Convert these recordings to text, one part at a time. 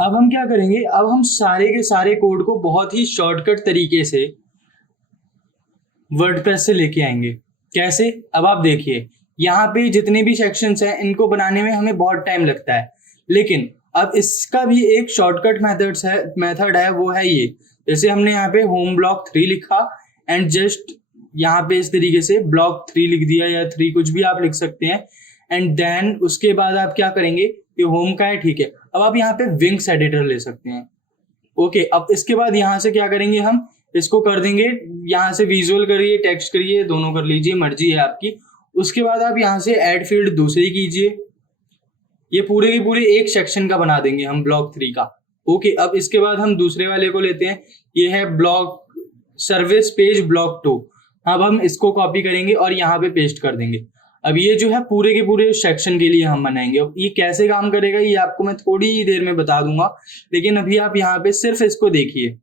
अब हम क्या करेंगे, अब हम सारे के सारे कोड को बहुत ही शॉर्टकट तरीके से वर्डप्रेस से लेके आएंगे। कैसे? अब आप देखिए, यहाँ पे जितने भी सेक्शंस हैं इनको बनाने में हमें बहुत टाइम लगता है, लेकिन अब इसका भी एक शॉर्टकट मेथड है, वो है ये। जैसे हमने यहाँ पे होम ब्लॉक 3 लिखा एंड जस्ट यहाँ पे इस तरीके से ब्लॉक 3 लिख दिया, या 3 कुछ भी आप लिख सकते हैं। एंड देन उसके बाद आप क्या करेंगे, ये होम का है, ठीक है। अब आप यहाँ पे विंग्स एडिटर ले सकते हैं। ओके, अब इसके बाद यहाँ से क्या करेंगे, हम इसको कर देंगे, यहाँ से विजुअल करिए, टेक्स्ट करिए, दोनों कर लीजिए, मर्जी है आपकी। उसके बाद आप यहाँ से ऐड फील्ड दूसरी कीजिए। ये पूरे के पूरे एक सेक्शन का बना देंगे हम ब्लॉक 3 का। ओके, अब इसके बाद हम दूसरे वाले को लेते हैं, ये है ब्लॉक सर्विस पेज ब्लॉक 2। अब हम इसको कॉपी करेंगे और यहाँ पे पेस्ट कर देंगे। अब ये जो है पूरे के पूरे सेक्शन के लिए हम बनाएंगे। अब ये कैसे काम करेगा ये आपको मैं थोड़ी ही देर में बता दूंगा, लेकिन अभी आप यहाँ पे सिर्फ इसको देखिए।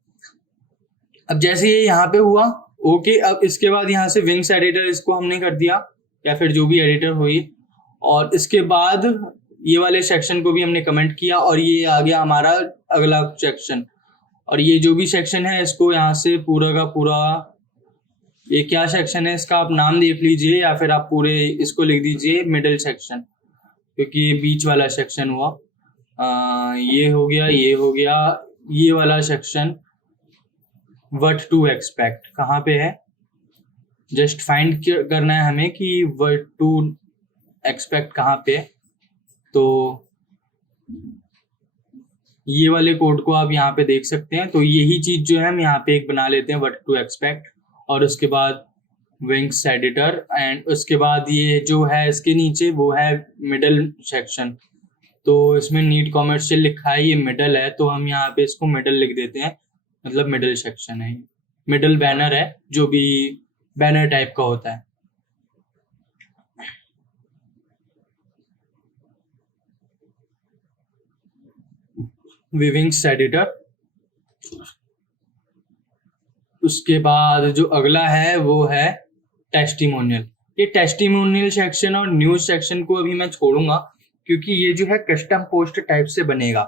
अब जैसे ये यहाँ पे हुआ, ओके, अब इसके बाद यहाँ से विंग्स एडिटर इसको हमने कर दिया, या फिर जो भी एडिटर हो ये। और इसके बाद ये वाले सेक्शन को भी हमने कमेंट किया और ये आ गया हमारा अगला सेक्शन। और ये जो भी सेक्शन है इसको यहाँ से पूरा का पूरा, ये क्या सेक्शन है इसका आप नाम देख लीजिए, या फिर आप पूरे इसको लिख दीजिए मिडिल सेक्शन, क्योंकि ये बीच वाला सेक्शन हुआ। ये हो गया, ये हो गया, ये वाला सेक्शन व्हाट टू एक्सपेक्ट कहाँ पे है, जस्ट फाइंड करना है हमें कि व्हाट टू एक्सपेक्ट कहाँ पे है। तो ये वाले कोड को आप यहाँ पे देख सकते हैं। तो यही चीज जो है हम यहाँ पे एक बना लेते हैं, व्हाट टू एक्सपेक्ट, और उसके बाद विंग्स एडिटर, एंड उसके बाद ये जो है इसके नीचे वो है मिडल सेक्शन। तो इसमें नीट कॉमर्शियल लिखा है, ये मिडल है, तो हम यहाँ पे इसको मिडल लिख देते हैं, मतलब मिडल सेक्शन है, मिडल बैनर है, जो भी बैनर टाइप का होता है। Wings editor. उसके बाद जो अगला है वो है टेस्टिमोनियल। ये टेस्टिमोनियल सेक्शन और न्यूज सेक्शन को अभी मैं छोड़ूंगा, क्योंकि ये जो है कस्टम पोस्ट टाइप से बनेगा,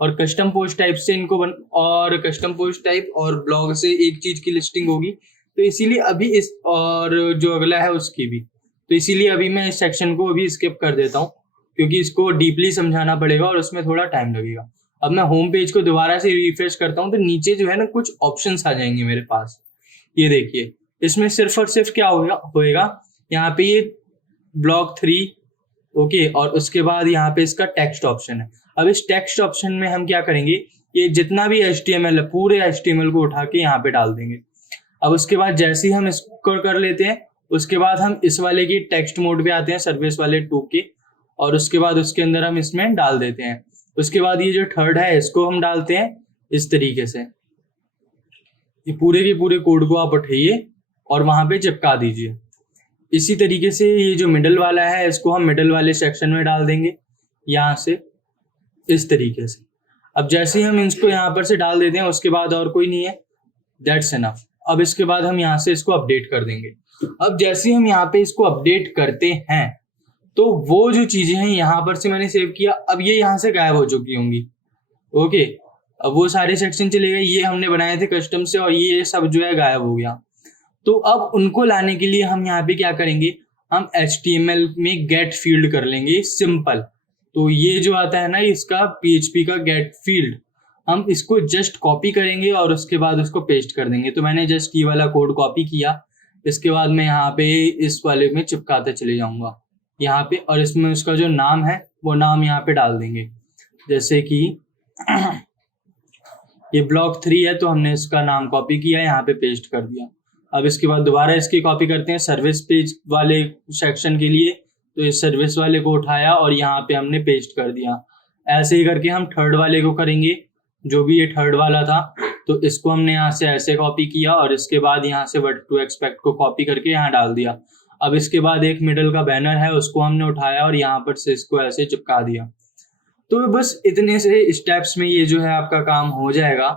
और कस्टम पोस्ट टाइप से इनको और कस्टम पोस्ट टाइप और ब्लॉग से एक चीज की लिस्टिंग होगी, तो इसीलिए अभी इस, और जो अगला है उसकी भी, तो इसीलिए अभी मैं इस सेक्शन को अभी स्किप कर देता हूँ, क्योंकि इसको डीपली समझाना पड़ेगा और उसमें थोड़ा टाइम लगेगा। अब मैं होम पेज को दोबारा से रिफ्रेश करता हूँ, तो नीचे जो है ना कुछ ऑप्शंस आ जाएंगे मेरे पास। ये देखिए, इसमें सिर्फ और सिर्फ क्या होएगा, यहाँ पे ये ब्लॉक 3, ओके, और उसके बाद यहाँ पे इसका टेक्स्ट ऑप्शन है। अब इस टेक्स्ट ऑप्शन में हम क्या करेंगे, ये जितना भी HTML है पूरे HTML को उठा के यहाँ पे डाल देंगे। अब उसके बाद जैसे ही हम इसको कर लेते हैं, उसके बाद हम इस वाले की टेक्स्ट मोड पे आते हैं, सर्विस वाले 2 के, और उसके बाद उसके अंदर हम इसमें डाल देते हैं। उसके बाद ये जो थर्ड है इसको हम डालते हैं इस तरीके से। ये पूरे के पूरे कोड को आप उठाइए और वहां पे चिपका दीजिए। इसी तरीके से ये जो मिडल वाला है इसको हम मिडल वाले सेक्शन में डाल देंगे, यहाँ से इस तरीके से। अब जैसे ही हम इसको यहाँ पर से डाल देते हैं, उसके बाद और कोई नहीं है, दैट्स इनफ। अब इसके बाद हम यहाँ से इसको अपडेट कर देंगे। अब जैसे ही हम यहाँ पे इसको अपडेट करते हैं, तो वो जो चीजें हैं यहाँ पर से मैंने सेव किया, अब ये यहाँ से गायब हो चुकी होंगी। ओके, अब वो सारे सेक्शन चले गए, ये हमने बनाए थे कस्टम से, और ये सब जो है गायब हो गया। तो अब उनको लाने के लिए हम यहाँ पे क्या करेंगे, हम HTML में गेट फील्ड कर लेंगे, सिंपल। तो ये जो आता है ना इसका PHP का गेट फील्ड, हम इसको जस्ट कॉपी करेंगे और उसके बाद उसको पेस्ट कर देंगे। तो मैंने जस्ट ये वाला कोड कॉपी किया, इसके बाद मैं यहाँ पे इस वाले में चिपकाते चले जाऊंगा यहाँ पे, और इसमें उसका जो नाम है वो नाम यहाँ पे डाल देंगे, जैसे कि ये ब्लॉक 3 है, तो हमने इसका नाम कॉपी किया, यहाँ पे पेस्ट कर दिया। अब इसके बाद दोबारा इसकी कॉपी करते हैं सर्विस पेज वाले सेक्शन के लिए, तो इस सर्विस वाले को उठाया और यहाँ पे हमने पेस्ट कर दिया। ऐसे ही करके हम थर्ड वाले को करेंगे, जो भी ये थर्ड वाला था, तो इसको हमने यहाँ से ऐसे कॉपी किया और इसके बाद यहाँ से व्हाट टू एक्सपेक्ट को कॉपी करके यहाँ डाल दिया। अब इसके बाद एक मिडल का बैनर है, उसको हमने उठाया और यहाँ पर से इसको ऐसे चिपका दिया। तो बस इतने से स्टेप्स में ये जो है आपका काम हो जाएगा,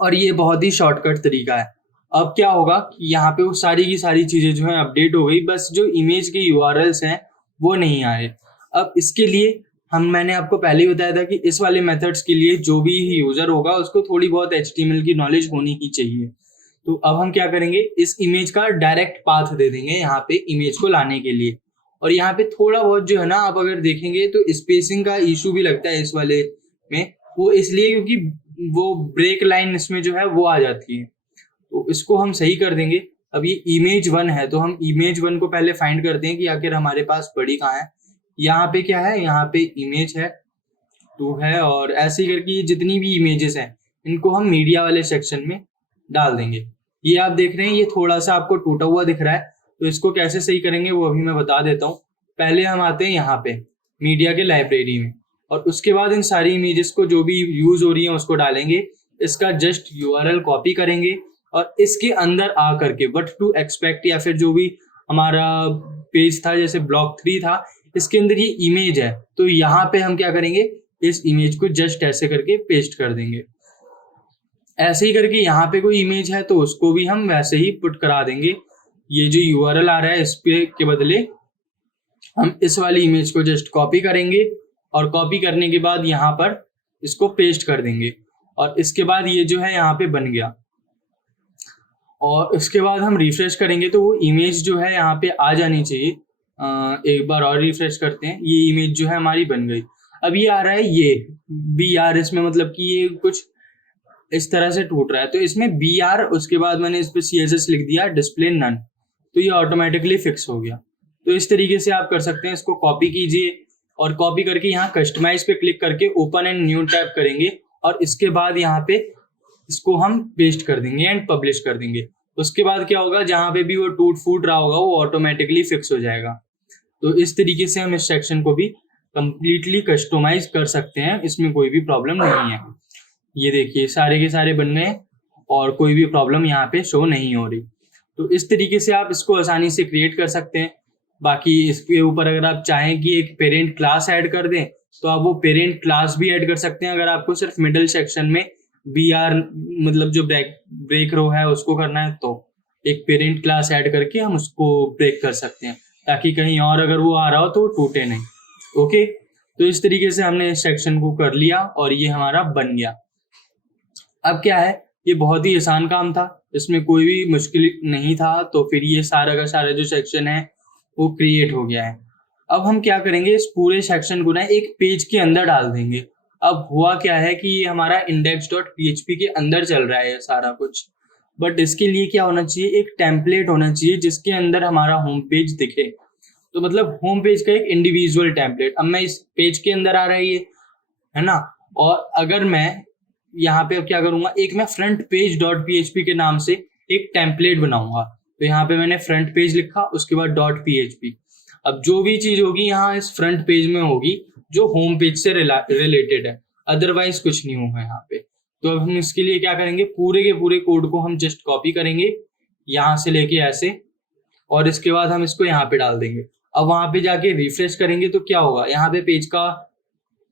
और ये बहुत ही शॉर्टकट तरीका है। अब क्या होगा कि यहाँ पे वो सारी की सारी चीजें जो है अपडेट हो गई, बस जो इमेज के URLs हैं वो नहीं आए। अब इसके लिए मैंने आपको पहले ही बताया था कि इस वाले मेथड्स के लिए जो भी यूजर होगा उसको थोड़ी बहुत HTML की नॉलेज होनी ही चाहिए। तो अब हम क्या करेंगे, इस इमेज का डायरेक्ट पाथ दे देंगे यहाँ पे इमेज को लाने के लिए। और यहाँ पे थोड़ा बहुत जो है ना, आप अगर देखेंगे तो स्पेसिंग का इशू भी लगता है इस वाले में, वो इसलिए क्योंकि वो ब्रेक लाइन इसमें जो है वो आ जाती है, तो इसको हम सही कर देंगे। अब ये इमेज 1 है तो हम इमेज 1 को पहले फाइंड करते हैं कि आखिर हमारे पास बड़ी कहाँ है। यहाँ पे क्या है, यहाँ पे इमेज है 2 है, और ऐसे ही करके जितनी भी इमेजेस हैं इनको हम मीडिया वाले सेक्शन में डाल देंगे। ये आप देख रहे हैं ये थोड़ा सा आपको टूटा हुआ दिख रहा है, तो इसको कैसे सही करेंगे वो अभी मैं बता देता हूँ। पहले हम आते हैं यहाँ पे मीडिया के लाइब्रेरी में, और उसके बाद इन सारी इमेजेस को जो भी यूज हो रही है उसको डालेंगे। इसका जस्ट URL कॉपी करेंगे और इसके अंदर आ करके व्हाट टू एक्सपेक्ट, या फिर जो भी हमारा पेज था जैसे ब्लॉक 3 था, इसके अंदर ये इमेज है, तो यहाँ पे हम क्या करेंगे, इस इमेज को जस्ट ऐसे करके पेस्ट कर देंगे। ऐसे ही करके यहाँ पे कोई इमेज है तो उसको भी हम वैसे ही पुट करा देंगे। ये जो URL आ रहा है इस पे के बदले हम इस वाली इमेज को जस्ट कॉपी करेंगे, और कॉपी करने के बाद यहाँ पर इसको पेस्ट कर देंगे, और इसके बाद ये जो है यहाँ पे बन गया। और इसके बाद हम रिफ्रेश करेंगे तो वो इमेज जो है यहाँ पे आ जानी चाहिए। एक बार और रिफ्रेश करते हैं, ये इमेज जो है हमारी बन गई। अब ये आ रहा है ये BR, इसमें मतलब कि ये कुछ इस तरह से टूट रहा है, तो इसमें BR, उसके बाद मैंने इस पर CSS लिख दिया डिस्प्ले नन, तो ये ऑटोमेटिकली फिक्स हो गया। तो इस तरीके से आप कर सकते हैं। इसको कॉपी कीजिए और कॉपी करके यहाँ कस्टमाइज पे क्लिक करके ओपन एंड न्यू टैब करेंगे, और इसके बाद यहाँ पे इसको हम पेस्ट कर देंगे एंड पब्लिश कर देंगे। उसके बाद क्या होगा, जहाँ पे भी वो टूट फूट रहा होगा वो ऑटोमेटिकली फिक्स हो जाएगा। तो इस तरीके से हम इस सेक्शन को भी कंप्लीटली कस्टमाइज कर सकते हैं, इसमें कोई भी प्रॉब्लम नहीं है। ये देखिए सारे के सारे बन गए और कोई भी प्रॉब्लम यहाँ पे शो नहीं हो रही। तो इस तरीके से आप इसको आसानी से क्रिएट कर सकते हैं। बाकी इसके ऊपर अगर आप चाहें कि एक पेरेंट क्लास ऐड कर दें तो आप वो पेरेंट क्लास भी ऐड कर सकते हैं। अगर आपको सिर्फ मिडिल सेक्शन में BR मतलब जो ब्रेक रो है उसको करना है तो एक पेरेंट क्लास ऐड करके हम उसको ब्रेक कर सकते हैं, ताकि कहीं और अगर वो आ रहा हो तो टूटे नहीं। ओके, तो इस तरीके से हमने इस सेक्शन को कर लिया और ये हमारा बन गया। अब क्या है, ये बहुत ही आसान काम था, इसमें कोई भी मुश्किल नहीं था। तो फिर ये सारा का सारा जो सेक्शन है वो क्रिएट हो गया है। अब हम क्या करेंगे, इस पूरे सेक्शन को ना एक पेज के अंदर डाल देंगे। अब हुआ क्या है कि ये हमारा index.php के अंदर चल रहा है सारा कुछ, बट इसके लिए क्या होना चाहिए, एक टेम्पलेट होना चाहिए जिसके अंदर हमारा होम पेज दिखे। तो मतलब होम पेज का एक इंडिविजुअल टेम्पलेट। अब मैं इस पेज के अंदर आ रहा है ये, है ना, और अगर मैं यहाँ पे अब क्या करूंगा, एक मैं फ्रंट पेज .php के नाम से एक टेम्पलेट बनाऊंगा। तो यहाँ पे मैंने फ्रंट पेज लिखा, उसके बाद .php। अब जो भी चीज होगी यहाँ इस फ्रंट पेज में होगी जो होम पेज से रिलेटेड है, अदरवाइज कुछ नहीं होगा यहाँ पे। तो अब हम इसके लिए क्या करेंगे, पूरे के पूरे कोड को हम जस्ट कॉपी करेंगे यहाँ से लेके ऐसे, और इसके बाद हम इसको यहाँ पे डाल देंगे। अब वहां पे जाके रिफ्रेश करेंगे तो क्या होगा, यहाँ पे पेज का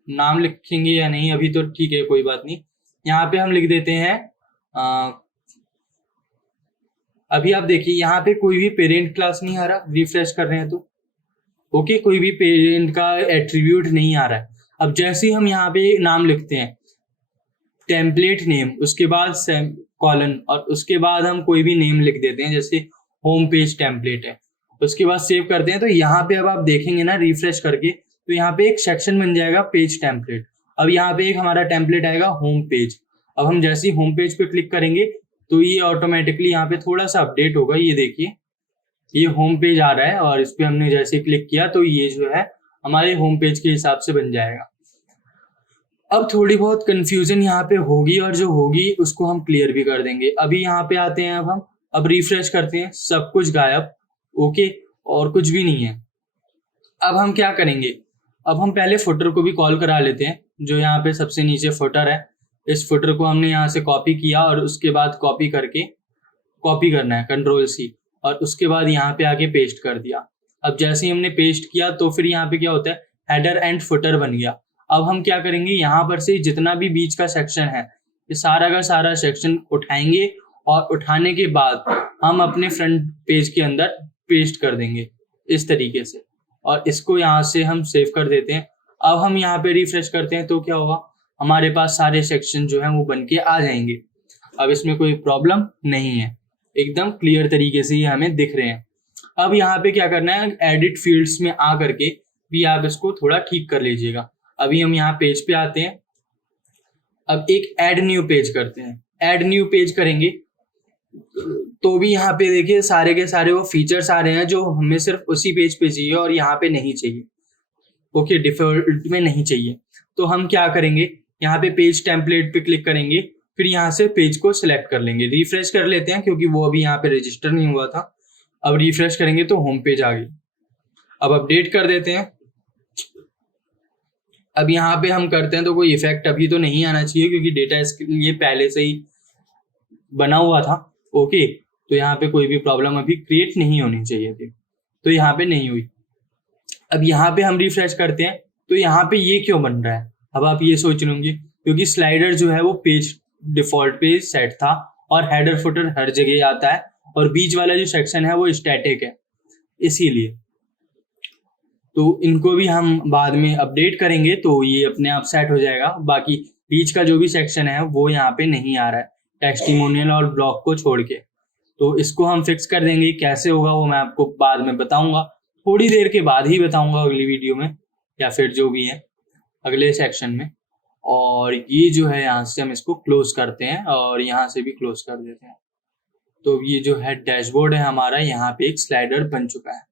नाम लिखेंगे या नहीं अभी तो ठीक है कोई बात नहीं, यहाँ पे हम लिख देते हैं अभी आप देखिए यहाँ पे कोई भी पेरेंट क्लास नहीं आ रहा, रिफ्रेश कर रहे हैं तो ओके, कोई भी पेरेंट का एट्रीब्यूट नहीं आ रहा है। अब जैसे ही हम यहाँ पे नाम लिखते हैं टेम्पलेट नेम, उसके बाद कॉलन, और उसके बाद हम कोई भी नेम लिख देते हैं जैसे होम पेज टेम्पलेट है, उसके बाद सेव करते हैं। तो यहाँ पे अब आप देखेंगे ना रिफ्रेश करके, तो यहाँ पे एक सेक्शन बन जाएगा पेज टेम्पलेट। अब यहाँ पे एक हमारा टेम्पलेट आएगा होम पेज। अब हम जैसे ही होम पेज पे क्लिक करेंगे तो ये ऑटोमेटिकली यहाँ पे थोड़ा सा अपडेट होगा। ये देखिए ये होम पेज आ रहा है, और इस पे हमने जैसे क्लिक किया तो ये जो है हमारे होम पेज के हिसाब से बन जाएगा। अब थोड़ी बहुत कंफ्यूजन यहाँ पे होगी, और जो होगी उसको हम क्लियर भी कर देंगे। अभी यहाँ पे आते हैं, अब रिफ्रेश करते हैं, सब कुछ गायब, ओके, और कुछ भी नहीं है। अब हम क्या करेंगे, अब हम पहले फुटर को भी कॉल करा लेते हैं, जो यहाँ पे सबसे नीचे फुटर है। इस फुटर को हमने यहाँ से कॉपी किया और उसके बाद कॉपी करके कॉपी करना है Ctrl+C, और उसके बाद यहाँ पे आके पेस्ट कर दिया। अब जैसे ही हमने पेस्ट किया तो फिर यहाँ पे क्या होता है, हेडर एंड फुटर बन गया। अब हम क्या करेंगे, यहाँ पर से जितना भी बीच का सेक्शन है ये सारा का सारा सेक्शन उठाएंगे, और उठाने के बाद हम अपने फ्रंट पेज के अंदर पेस्ट कर देंगे इस तरीके से, और इसको यहाँ से हम सेव कर देते हैं। अब हम यहाँ पे रिफ्रेश करते हैं तो क्या होगा, हमारे पास सारे सेक्शन जो है वो बन के आ जाएंगे। अब इसमें कोई प्रॉब्लम नहीं है, एकदम क्लियर तरीके से ये हमें दिख रहे हैं। अब यहाँ पे क्या करना है, एडिट फील्ड्स में आ करके भी आप इसको थोड़ा ठीक कर लीजिएगा। अभी हम यहाँ पेज पे आते हैं। अब एक ऐड न्यू पेज करते हैं। ऐड न्यू पेज करेंगे तो भी यहाँ पे देखिए सारे के सारे वो फीचर्स आ रहे हैं जो हमें सिर्फ उसी पेज पे चाहिए और यहाँ पे नहीं चाहिए। ओके, डिफॉल्ट में नहीं चाहिए। तो हम क्या करेंगे, यहाँ पे पेज टेम्पलेट पे क्लिक करेंगे, फिर यहाँ से पेज को सिलेक्ट कर लेंगे। रिफ्रेश कर लेते हैं क्योंकि वो अभी यहाँ पे रजिस्टर नहीं हुआ था। अब रिफ्रेश करेंगे तो होम पेज आ गई। अब अपडेट कर देते हैं। अब यहाँ पे हम करते हैं तो कोई इफेक्ट अभी तो नहीं आना चाहिए क्योंकि डेटा इसके लिए पहले से ही बना हुआ था। ओके, तो यहाँ पे कोई भी प्रॉब्लम अभी क्रिएट नहीं होनी चाहिए थी, तो यहाँ पे नहीं हुई। अब यहाँ पे हम रिफ्रेश करते हैं तो यहाँ पे ये क्यों बन रहा है। अब आप ये सोच रहे होंगे क्योंकि स्लाइडर जो है वो पेज डिफॉल्ट पे सेट था और हेडर फुटर हर जगह आता है और बीच वाला जो सेक्शन है वो स्टैटिक है, इसीलिए। तो इनको भी हम बाद में अपडेट करेंगे तो ये अपने आप सेट हो जाएगा। बाकी बीच का जो भी सेक्शन है वो यहाँ पे नहीं आ रहा है, टेस्टिमोनियल और ब्लॉग को छोड़ के। तो इसको हम फिक्स कर देंगे। कैसे होगा वो मैं आपको बाद में बताऊंगा, थोड़ी देर के बाद ही बताऊंगा, अगली वीडियो में या फिर जो भी है अगले सेक्शन में। और ये जो है यहाँ से हम इसको क्लोज करते हैं और यहाँ से भी क्लोज कर देते हैं। तो ये जो है डैशबोर्ड है हमारा, यहाँ पे एक स्लाइडर बन चुका है।